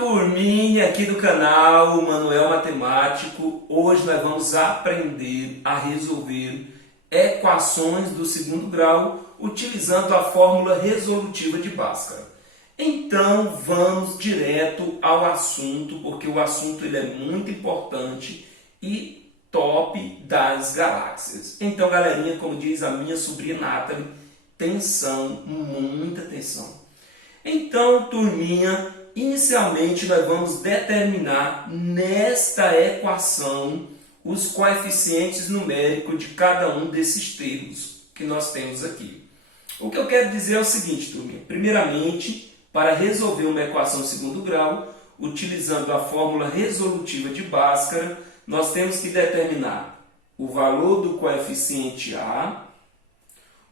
Turminha aqui do canal Manuel Matemático. Hoje nós vamos aprender a resolver equações do segundo grau utilizando a fórmula resolutiva de Bhaskara. Então vamos direto ao assunto, porque o assunto ele é muito importante e top das galáxias. Então, galerinha, como diz a minha sobrinha Nathalie, atenção, muita atenção. Então, turminha, inicialmente nós vamos determinar nesta equação os coeficientes numéricos de cada um desses termos que nós temos aqui. O que eu quero dizer é o seguinte, turminha. Primeiramente, para resolver uma equação segundo grau, utilizando a fórmula resolutiva de Bhaskara, nós temos que determinar o valor do coeficiente A,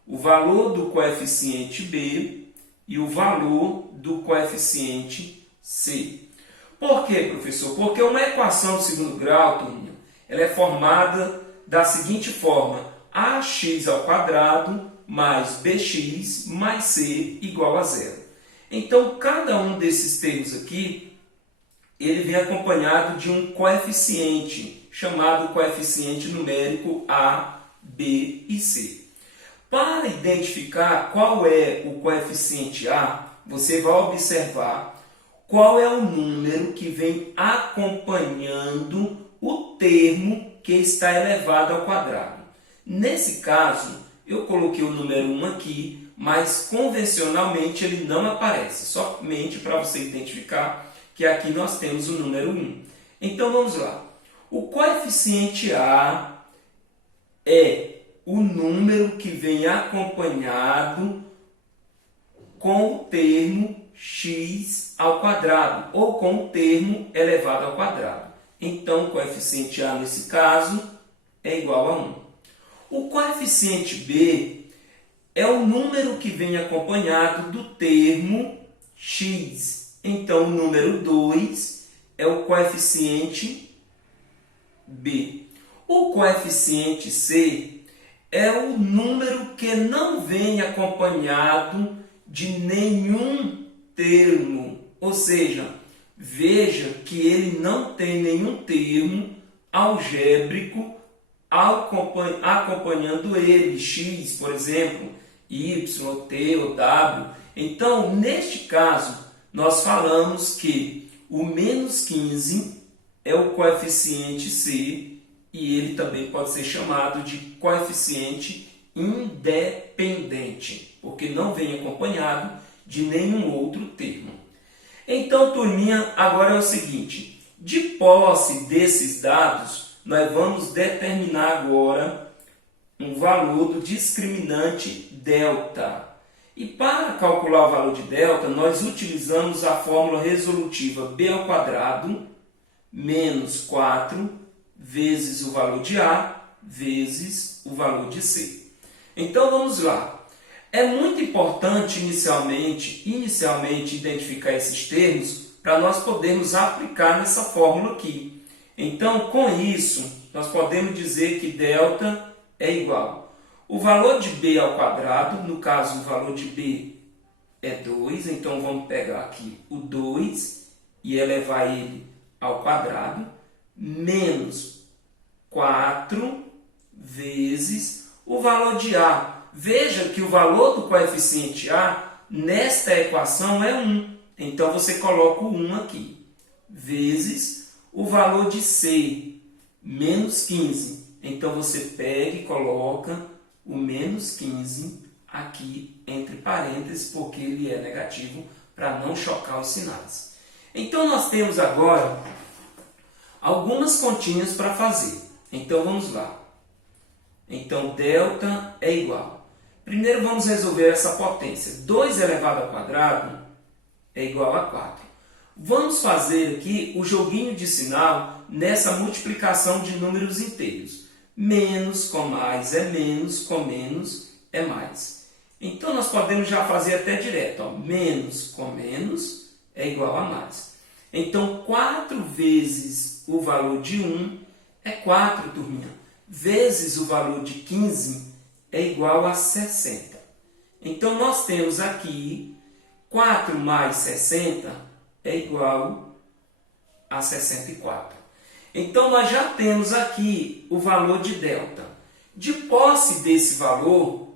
o valor do coeficiente B e o valor do coeficiente C. Por quê, professor? Porque uma equação do segundo grau, turminha, ela é formada da seguinte forma: ax ao quadrado mais bx mais c igual a zero. Então, cada um desses termos aqui, ele vem acompanhado de um coeficiente, chamado coeficiente numérico A, B e C. Para identificar qual é o coeficiente A, você vai observar qual é o número que vem acompanhando o termo que está elevado ao quadrado. Nesse caso, eu coloquei o número 1 aqui, mas convencionalmente ele não aparece, somente para você identificar que aqui nós temos o número 1. Então vamos lá. O coeficiente A é o número que vem acompanhado com o termo x ao quadrado ou com o termo elevado ao quadrado. Então, o coeficiente A nesse caso é igual a 1. O coeficiente B é o número que vem acompanhado do termo x. Então, o número 2 é o coeficiente B. O coeficiente C é o número que não vem acompanhado de nenhum termo. Ou seja, veja que ele não tem nenhum termo algébrico acompanhando ele, x, por exemplo, y, t ou w. Então, neste caso, nós falamos que o menos 15 é o coeficiente C e ele também pode ser chamado de coeficiente independente, porque não vem acompanhado de nenhum outro termo. Então, turminha, agora é o seguinte, de posse desses dados, nós vamos determinar agora um valor do discriminante delta. E para calcular o valor de delta, nós utilizamos a fórmula resolutiva b ao quadrado menos 4 vezes o valor de A vezes o valor de C. Então vamos lá. É muito importante inicialmente identificar esses termos para nós podermos aplicar nessa fórmula aqui. Então, com isso, nós podemos dizer que delta é igual. O valor de b ao quadrado, no caso o valor de b é 2, então vamos pegar aqui o 2 e elevar ele ao quadrado, menos 4 vezes o valor de A. Veja que o valor do coeficiente A nesta equação é 1. Então você coloca o 1 aqui, vezes o valor de C, menos 15. Então você pega e coloca o menos 15 aqui entre parênteses, porque ele é negativo para não chocar os sinais. Então nós temos agora algumas continhas para fazer. Então vamos lá. Então delta é igual. Primeiro vamos resolver essa potência. 2 elevado ao quadrado é igual a 4. Vamos fazer aqui o joguinho de sinal nessa multiplicação de números inteiros. Menos com mais é menos, com menos é mais. Então nós podemos já fazer até direto. Ó. Menos com menos é igual a mais. Então 4 vezes o valor de 1 é 4, turminha. Vezes o valor de 15 é igual a 60. Então, nós temos aqui 4 mais 60 é igual a 64. Então, nós já temos aqui o valor de delta. De posse desse valor,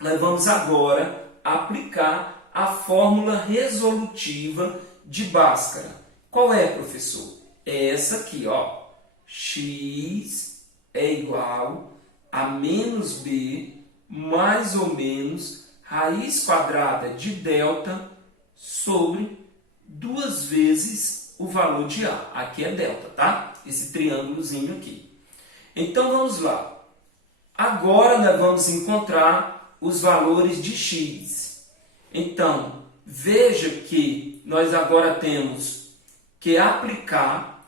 nós vamos agora aplicar a fórmula resolutiva de Bhaskara. Qual é, professor? É essa aqui, ó. X é igual a menos B mais ou menos raiz quadrada de delta sobre 2 vezes o valor de A. Aqui é delta, tá? Esse triângulozinho aqui. Então, vamos lá. Agora, nós vamos encontrar os valores de x. Então, veja que nós agora temos que aplicar,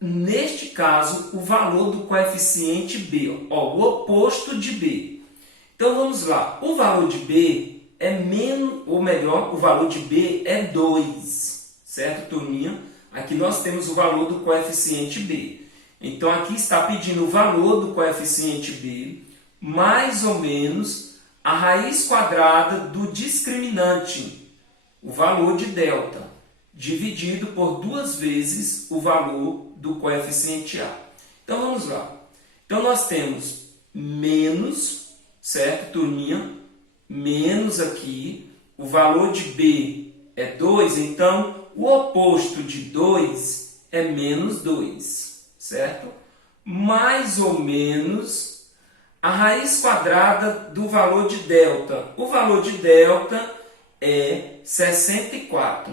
neste caso, o valor do coeficiente B, ó, o oposto de B. Então, vamos lá. O valor de B é menos, ou melhor, o valor de B é 2, certo, turminha? Aqui nós temos o valor do coeficiente B. Então, aqui está pedindo o valor do coeficiente B mais ou menos a raiz quadrada do discriminante, o valor de delta, dividido por 2 vezes o valor do coeficiente A. Então, vamos lá. Então, nós temos menos, certo, turminha? Menos aqui, o valor de B é 2, então o oposto de 2 é menos 2, certo? Mais ou menos a raiz quadrada do valor de delta. O valor de delta é 64.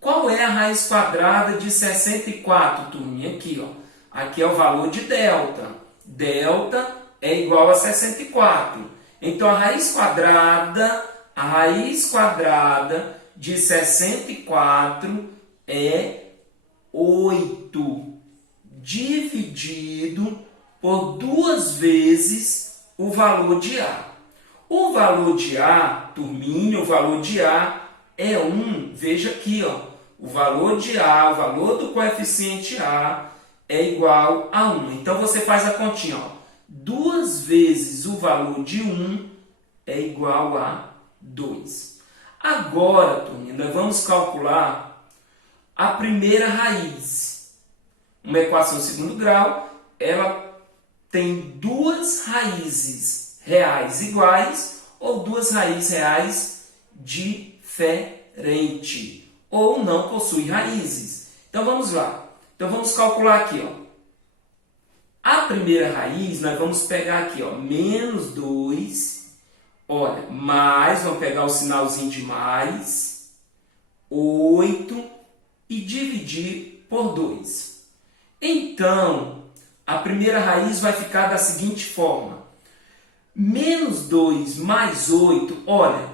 Qual é a raiz quadrada de 64, turminha? Aqui, ó. Aqui é o valor de delta. Delta é igual a 64. Então, a raiz quadrada de 64 é 8, dividido por 2 vezes o valor de A. O valor de A, turminha, o valor de A é 1. Veja aqui, ó, o valor de A, o valor do coeficiente A é igual a 1. Então, você faz a continha, ó. 2 vezes o valor de 1 é igual a 2. Agora, turminha, nós vamos calcular a primeira raiz. Uma equação de segundo grau, ela tem 2 raízes reais iguais ou 2 raízes reais diferentes, ou não possui raízes. Então, vamos lá. Então, vamos calcular aqui, ó. A primeira raiz, nós vamos pegar aqui, ó, menos 2, olha, mais, vamos pegar o sinalzinho de mais, 8 e dividir por 2. Então, a primeira raiz vai ficar da seguinte forma. Menos 2 mais 8, olha,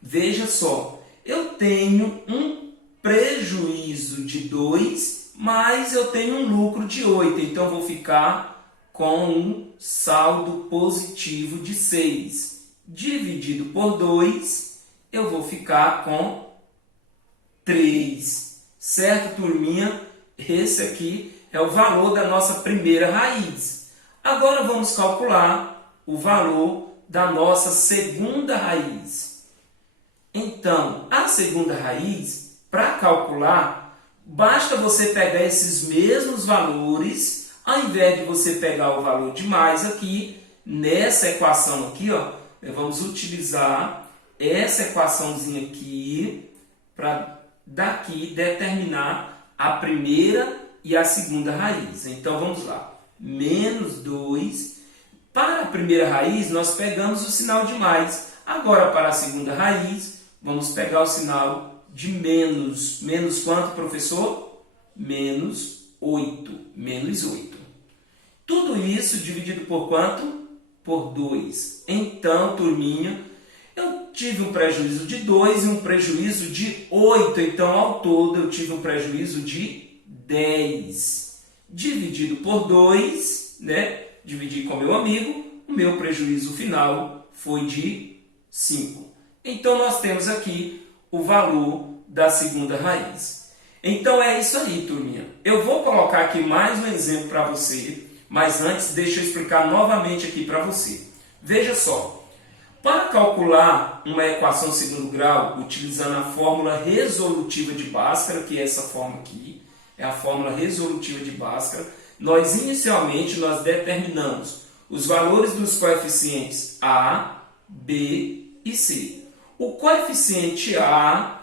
veja só, eu tenho um prejuízo de 2, mas eu tenho um lucro de 8, então vou ficar com um saldo positivo de 6. Dividido por 2, eu vou ficar com 3. Certo, turminha? Esse aqui é o valor da nossa primeira raiz. Agora vamos calcular o valor da nossa segunda raiz. Então, a segunda raiz, para calcular, basta você pegar esses mesmos valores, ao invés de você pegar o valor de mais aqui, nessa equação aqui, ó, vamos utilizar essa equaçãozinha aqui para daqui determinar a primeira e a segunda raiz. Então, vamos lá. Menos 2. Para a primeira raiz, nós pegamos o sinal de mais. Agora, para a segunda raiz, vamos pegar o sinal de menos. Menos quanto, professor? Menos 8. Menos 8. Tudo isso dividido por quanto? Por 2. Então, turminha, eu tive um prejuízo de 2 e um prejuízo de 8. Então, ao todo, eu tive um prejuízo de 10. Dividido por 2, né? Dividi com meu amigo, o meu prejuízo final foi de 5. Então, nós temos aqui o valor da segunda raiz. Então, é isso aí, turminha. Eu vou colocar aqui mais um exemplo para você, mas antes, deixa eu explicar novamente aqui para você. Veja só, para calcular uma equação de segundo grau, utilizando a fórmula resolutiva de Bhaskara, que é essa forma aqui, é a fórmula resolutiva de Bhaskara. Nós inicialmente determinamos os valores dos coeficientes A, B e C. O coeficiente A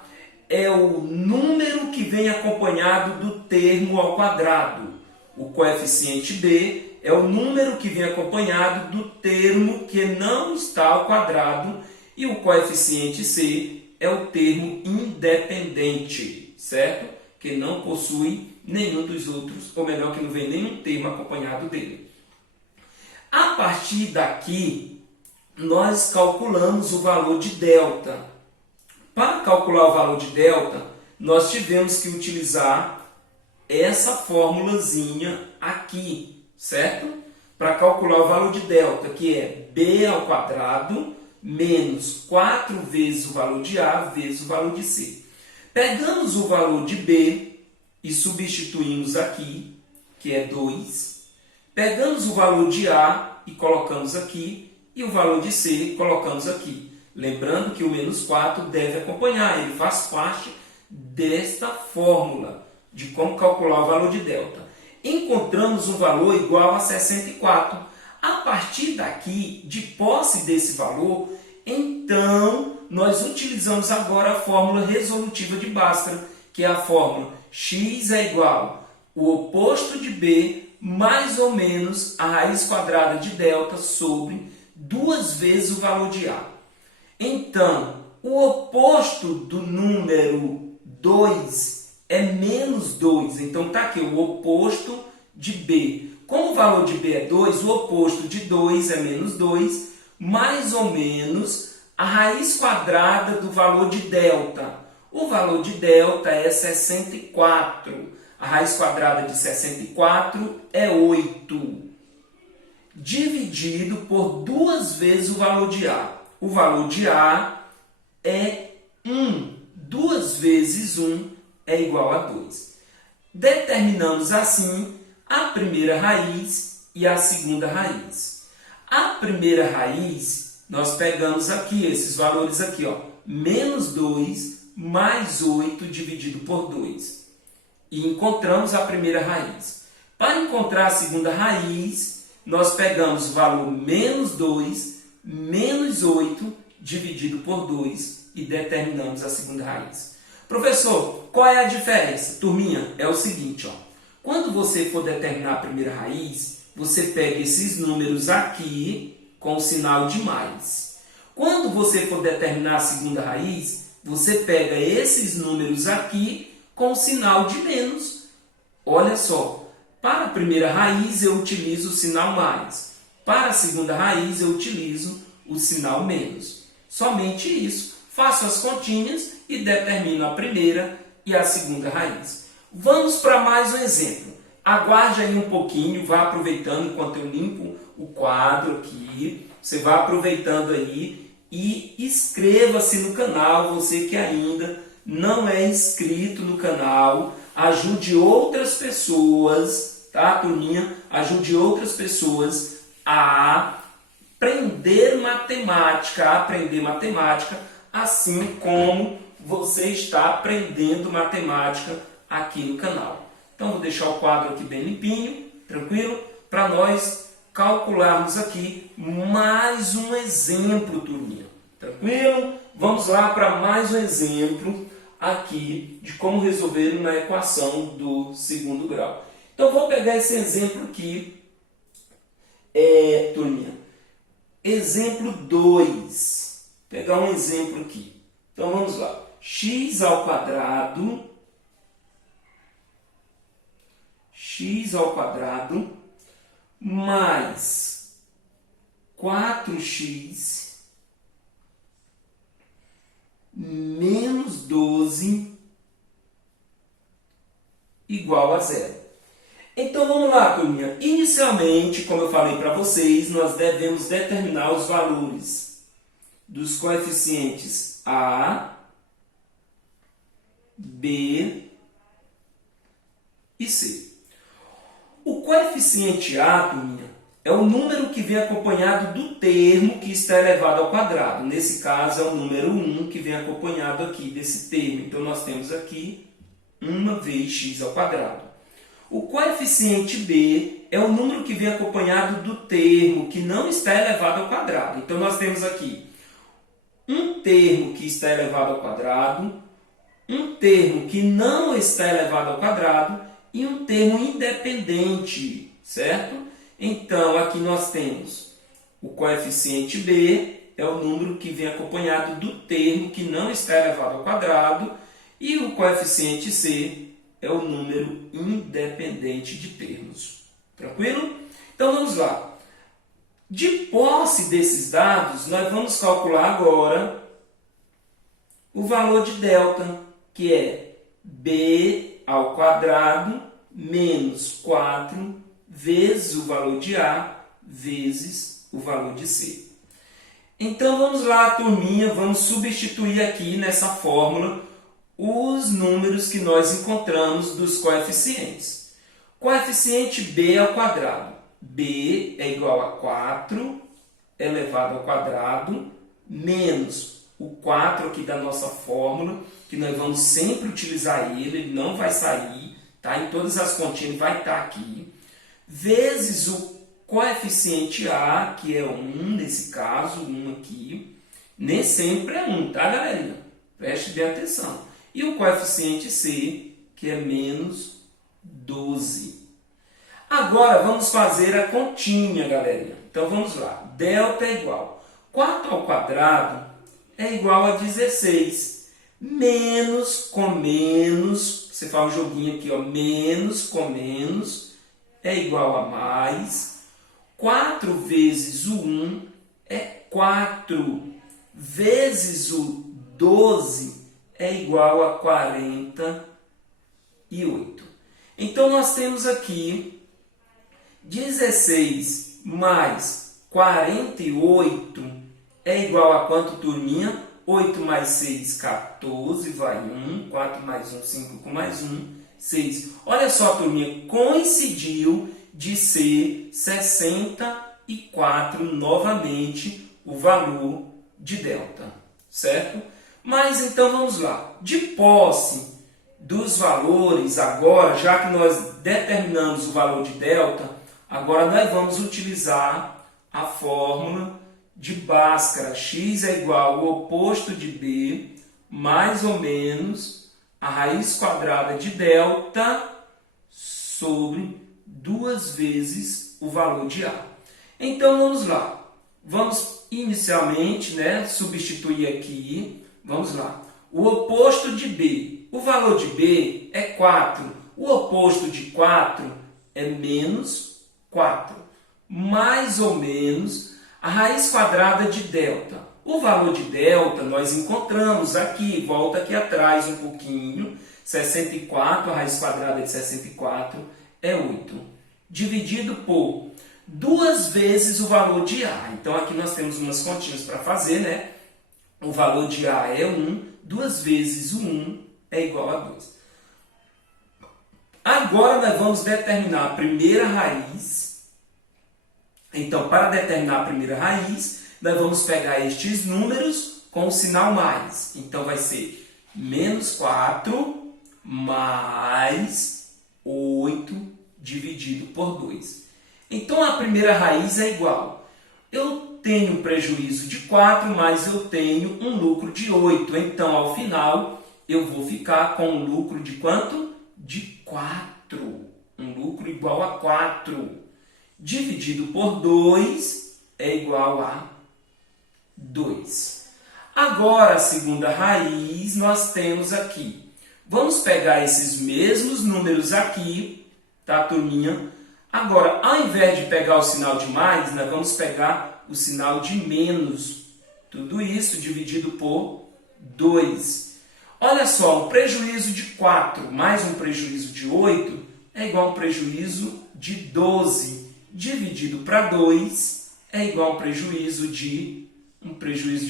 é o número que vem acompanhado do termo ao quadrado. O coeficiente B é o número que vem acompanhado do termo que não está ao quadrado. E o coeficiente C é o termo independente, certo? Que não possui nenhum dos outros, ou melhor, que não vem nenhum termo acompanhado dele. A partir daqui, nós calculamos o valor de delta. Para calcular o valor de delta, nós tivemos que utilizar essa formulazinha aqui, certo? Para calcular o valor de delta, que é b ao quadrado menos 4 vezes o valor de A vezes o valor de C. Pegamos o valor de B e substituímos aqui, que é 2. Pegamos o valor de A e colocamos aqui, e o valor de C colocamos aqui. Lembrando que o menos 4 deve acompanhar, ele faz parte desta fórmula de como calcular o valor de delta. Encontramos um valor igual a 64. A partir daqui, de posse desse valor, então nós utilizamos agora a fórmula resolutiva de Bhaskara, que é a fórmula x é igual o oposto de b mais ou menos a raiz quadrada de delta sobre 2 vezes o valor de A. Então, o oposto do número 2 é menos 2. Então, está aqui o oposto de B. Como o valor de B é 2, o oposto de 2 é menos 2, mais ou menos a raiz quadrada do valor de delta. O valor de delta é 64. A raiz quadrada de 64 é 8. Dividido por 2 vezes o valor de A. O valor de A é 1. 2 vezes 1 é igual a 2. Determinamos assim a primeira raiz e a segunda raiz. A primeira raiz, nós pegamos aqui esses valores aqui, ó, menos 2 mais 8 dividido por 2. E encontramos a primeira raiz. Para encontrar a segunda raiz, nós pegamos o valor menos 2 menos 8 dividido por 2 e determinamos a segunda raiz. Professor, qual é a diferença? Turminha, é o seguinte, ó. Quando você for determinar a primeira raiz, você pega esses números aqui com o sinal de mais. Quando você for determinar a segunda raiz, você pega esses números aqui com o sinal de menos. Olha só, para a primeira raiz eu utilizo o sinal mais. Para a segunda raiz eu utilizo o sinal menos. Somente isso. Faço as continhas e determino a primeira e a segunda raiz. Vamos para mais um exemplo. Aguarde aí um pouquinho, vá aproveitando enquanto eu limpo o quadro aqui. Você vai aproveitando aí e inscreva-se no canal, você que ainda não é inscrito no canal. Ajude outras pessoas, tá, turminha? Ajude outras pessoas a aprender matemática, assim como você está aprendendo matemática aqui no canal. Então, vou deixar o quadro aqui bem limpinho, tranquilo, para nós calcularmos aqui mais um exemplo, turminha. Tranquilo? Vamos lá para mais um exemplo aqui de como resolver uma equação do segundo grau. Então, vou pegar esse exemplo aqui, turminha. Exemplo 2. Pegar um exemplo aqui. Então, vamos lá. X ao quadrado mais 4x menos 12 igual a 0. Então, vamos lá, turminha. Inicialmente, como eu falei para vocês, nós devemos determinar os valores dos coeficientes A, B e C. O coeficiente A, turminha, é o número que vem acompanhado do termo que está elevado ao quadrado. Nesse caso, é o número 1 que vem acompanhado aqui desse termo. Então, nós temos aqui uma vez x ao quadrado. O coeficiente b é o número que vem acompanhado do termo que não está elevado ao quadrado. Então, nós temos aqui um termo que está elevado ao quadrado, um termo que não está elevado ao quadrado e um termo independente, certo? Então, aqui nós temos o coeficiente b, é o número que vem acompanhado do termo que não está elevado ao quadrado, e o coeficiente c é o número independente de termos. Tranquilo? Então, vamos lá. De posse desses dados, nós vamos calcular agora o valor de delta, que é b ao quadrado menos 4 vezes o valor de a vezes o valor de c. Então, vamos lá, turminha, vamos substituir aqui nessa fórmula os números que nós encontramos dos coeficientes. Coeficiente b ao quadrado. b é igual a 4 elevado ao quadrado menos o 4 aqui da nossa fórmula, que nós vamos sempre utilizar ele não vai sair, tá? Em todas as continhas vai estar aqui, vezes o coeficiente a, que é 1 nesse caso, 1 aqui, nem sempre é 1, tá, galerinha? Preste bem atenção. E o coeficiente c, que é menos 12. Agora, vamos fazer a continha, galerinha. Então, vamos lá. Delta é igual. 4 ao quadrado é igual a 16. Menos com menos, você faz um joguinho aqui, ó, menos com menos é igual a mais. 4 vezes o 1 é 4. Vezes o 12 é igual a 48. Então, nós temos aqui 16 mais 48 é igual a quanto, turminha? 8 mais 6, 14, vai 1. 4 mais 1, 5 com mais 1, 6. Olha só, turminha, coincidiu de ser 64 novamente o valor de delta, certo? Mas então vamos lá. De posse dos valores, agora, já que nós determinamos o valor de delta, agora nós vamos utilizar a fórmula de Bhaskara. X é igual ao oposto de b, mais ou menos a raiz quadrada de delta sobre 2 vezes o valor de a. Então, vamos lá. Vamos inicialmente, substituir aqui. Vamos lá. O oposto de b. O valor de b é 4. O oposto de 4 é menos 4. Mais ou menos a raiz quadrada de delta. O valor de delta nós encontramos aqui. Volta aqui atrás um pouquinho. 64, a raiz quadrada de 64 é 8. Dividido por 2 vezes o valor de a. Então, aqui nós temos umas continhas para fazer, O valor de a é 1, 2 vezes o 1 é igual a 2. Agora, nós vamos determinar a primeira raiz. Então, para determinar a primeira raiz, nós vamos pegar estes números com o sinal mais. Então, vai ser menos 4 mais 8 dividido por 2. Então, a primeira raiz é igual. Eu tenho um prejuízo de 4, mas eu tenho um lucro de 8. Então, ao final, eu vou ficar com um lucro de quanto? De 4. Um lucro igual a 4. Dividido por 2 é igual a 2. Agora, a segunda raiz, nós temos aqui. Vamos pegar esses mesmos números aqui, tá, turminha? Agora, ao invés de pegar o sinal de mais, nós vamos pegar o sinal de menos. Tudo isso dividido por 2. Olha só, um prejuízo de 4 mais um prejuízo de 8 é igual a um prejuízo de 12. Dividido para 2 é igual a um prejuízo de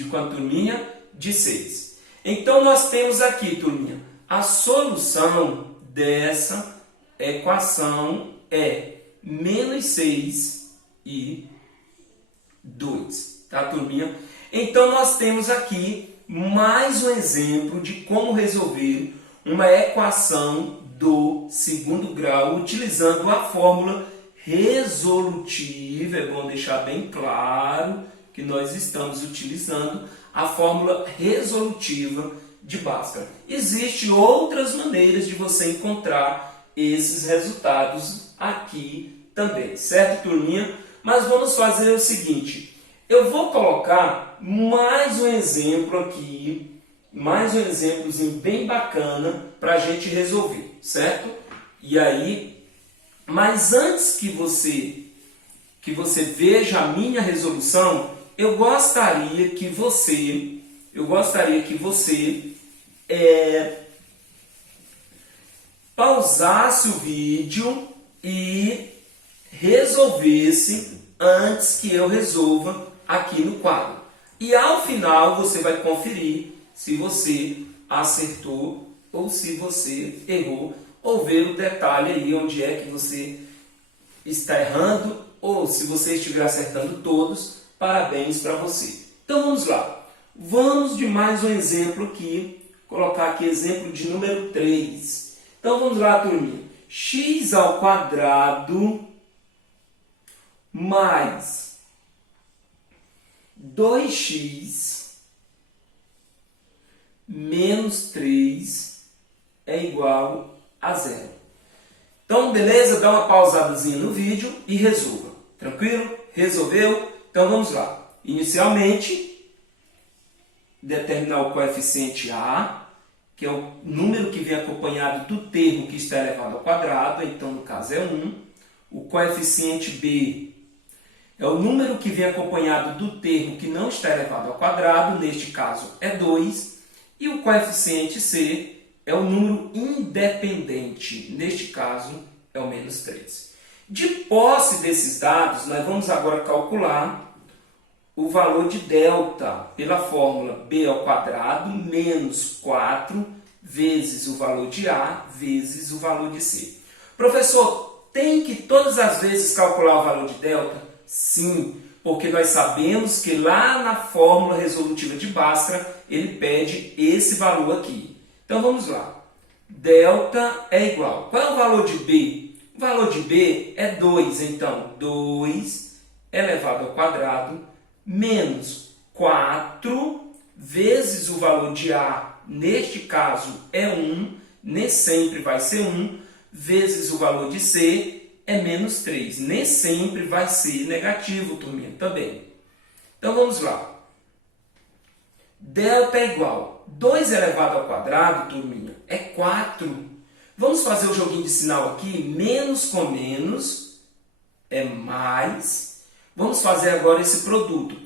quanto, turminha? De 6. Então, nós temos aqui, turminha, a solução dessa equação é menos 6 e 2. Tá, turminha? Então, nós temos aqui mais um exemplo de como resolver uma equação do segundo grau utilizando a fórmula resolutiva. É bom deixar bem claro que nós estamos utilizando a fórmula resolutiva de Bhaskara. Existem outras maneiras de você encontrar esses resultados aqui também, certo, turminha? Mas vamos fazer o seguinte, eu vou colocar mais um exemplo aqui, mais um exemplozinho bem bacana para a gente resolver, certo? E aí, mas antes que você veja a minha resolução, eu gostaria que você pausasse o vídeo e resolvesse antes que eu resolva aqui no quadro. E ao final você vai conferir se você acertou ou se você errou, ou ver o detalhe aí onde é que você está errando, ou se você estiver acertando todos, parabéns para você. Então vamos lá. Vamos de mais um exemplo aqui, colocar aqui exemplo de número 3. Então vamos lá, turminha. X ao quadrado mais 2x menos 3 é igual a 0. Então, beleza? Dá uma pausadazinha no vídeo e resolva. Tranquilo? Resolveu? Então vamos lá. Inicialmente, determinar o coeficiente A, que é o número que vem acompanhado do termo que está elevado ao quadrado, então no caso é 1. O coeficiente B é o número que vem acompanhado do termo que não está elevado ao quadrado, neste caso é 2. E o coeficiente C é o número independente, neste caso é o menos 3. De posse desses dados, nós vamos agora calcular o valor de delta pela fórmula b ao quadrado menos 4 vezes o valor de A vezes o valor de C. Professor, tem que todas as vezes calcular o valor de delta? Sim, porque nós sabemos que lá na fórmula resolutiva de Bhaskara ele pede esse valor aqui. Então vamos lá. Delta é igual. Qual é o valor de B? O valor de B é 2, então 2 elevado ao quadrado menos 4 vezes o valor de A, neste caso é 1, nem sempre vai ser 1, vezes o valor de C é menos 3. Nem sempre vai ser negativo, turminha, também. Então vamos lá. Delta é igual. 2 elevado ao quadrado, turminha, é 4. Vamos fazer o joguinho de sinal aqui. Menos com menos é mais. Vamos fazer agora esse produto.